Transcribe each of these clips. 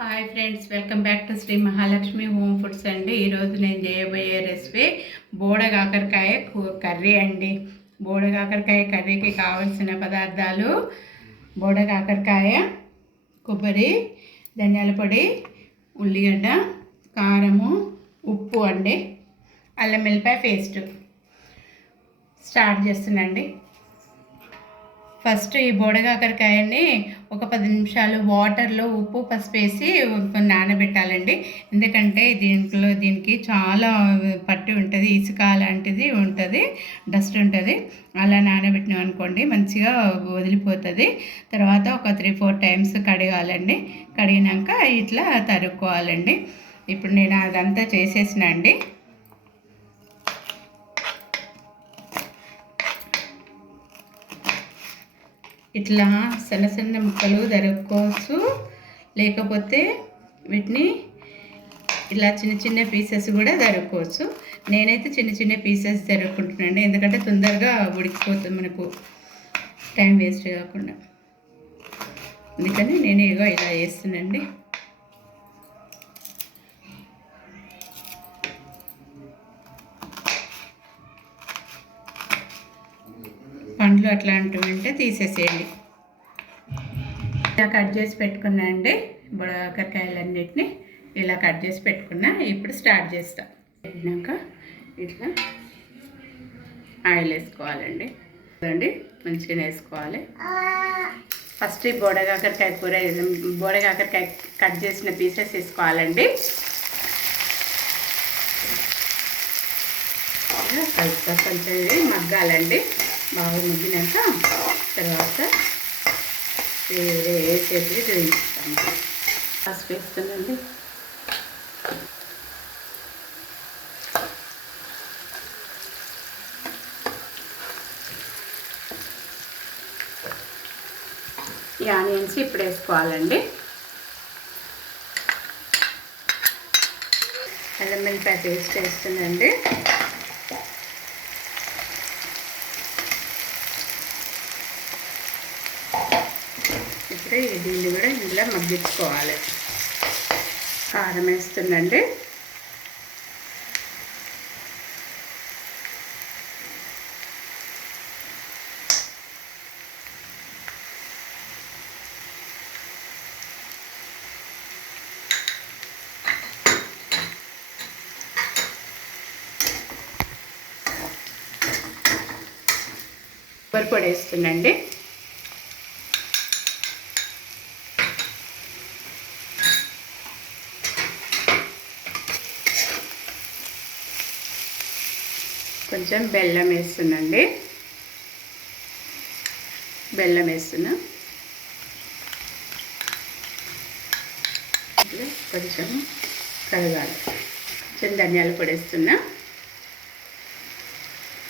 Hi friends, welcome back to Shri Mahalakshmi home foods అండి. ఈరోజు నేను చేయబోయే రెసిపీ బోడకాకరకాయ కర్రీ అండి. బోడకాకరకాయ కర్రీకి కావలసిన పదార్థాలు బోడకాకరకాయ, కొబ్బరి, ధనియాల పొడి, ఉల్లిగడ్డ, కారము, ఉప్పు అండి, అల్లం వెల్లిపాయ పేస్ట్. స్టార్ట్ చేస్తున్నాండి. ఫస్ట్ ఈ బోడకాకరకాయని ఒక 10 నిమిషాలు వాటర్లో ఉప్పు పసుపు వేసి నానబెట్టాలండి. ఎందుకంటే దీనికి చాలా పట్టి ఉంటుంది, ఇసుక లాంటిది ఉంటుంది, డస్ట్ ఉంటుంది. అలా నానబెట్టినాం అనుకోండి మంచిగా వదిలిపోతుంది. తర్వాత ఒక 3-4 టైమ్స్ కడగాలండి. కడిగినాక ఇట్లా తరుక్కోవాలండి. ఇప్పుడు నేను అదంతా చేసేసిన అండి. ఇట్లా సన్న సన్న ముక్కలు తరుక్కోవచ్చు, లేకపోతే వీటిని ఇలా చిన్న చిన్న పీసెస్ కూడా తరుక్కోవచ్చు. నేనైతే చిన్న చిన్న పీసెస్ తరుక్కుంటున్నాను, ఎందుకంటే తొందరగా ఉడికిపోతుంది, మనకు టైం వేస్ట్ కాకుండా. అందుకని నేను ఇలా చేస్తున్నానండి. పండ్లు అట్లాంటివి ఉంటే తీసేసేయండి. ఇలా కట్ చేసి పెట్టుకున్నా అండి. బొడకాకరకాయలన్నిటిని ఇలా కట్ చేసి పెట్టుకున్నా. ఇప్పుడు స్టార్ట్ చేస్తా. పెట్టినాక ఇట్లా ఆయిల్ వేసుకోవాలండి. చూడండి, మంచిగా వేసుకోవాలి. ఫస్ట్ ఈ బోడకాకరకాయ బోడకాకరకాయ కట్ చేసిన పీసెస్ వేసుకోవాలండి. కొంచెం మగ్గాలండి. బాగా ముగ్గినాక తర్వాత వేసేసి వేయిస్తాము. పసుపు వేస్తుందండి. ఈ ఆనియన్స్ ఇప్పుడు వేసుకోవాలండి. అల్లం వెల్లిపాయ పేస్ట్ వేస్తుందండి. ఇప్పుడు దీన్ని కూడా ఇందులో మగ్గించుకోవాలి. కారం వేస్తుందండి. కొబ్బరి పొడి వేస్తుందండి. కొంచెం బెల్లం వేస్తుందండి. బెల్లం వేస్తున్నా. కొంచెం కడగాలి. కొంచెం ధనియాల పొడి వేస్తున్నా.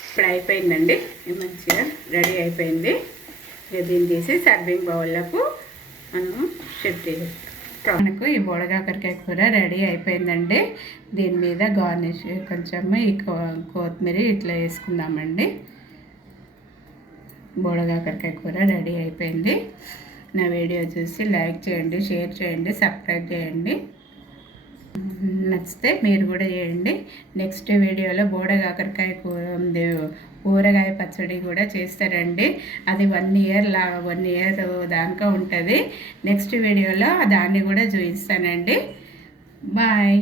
ఇప్పుడు అయిపోయిందండి, మంచిగా రెడీ అయిపోయింది. ఇక దీన్ని తీసి సర్వింగ్ బౌల్లకు మనము షిఫ్ట్ చేస్తాం. మనకు ఈ బోడకాకరకాయ కూర రెడీ అయిపోయిందండి. దీని మీద గార్నిష్ కొంచెం ఈ కొత్తిమీర ఇట్లా వేసుకుందామండి. బోడకాకరకాయ కూర రెడీ అయిపోయింది. నా వీడియో చూసి లైక్ చేయండి, షేర్ చేయండి, సబ్స్క్రైబ్ చేయండి. నచ్చితే మీరు కూడా చేయండి. నెక్స్ట్ వీడియోలో బోడకాకరకాయ ఊరగాయ పచ్చడి కూడా చేస్తారండి. అది 1 ఇయర్ దాకా ఉంటుంది. నెక్స్ట్ వీడియోలో దాన్ని కూడా చూపిస్తానండి. బాయ్.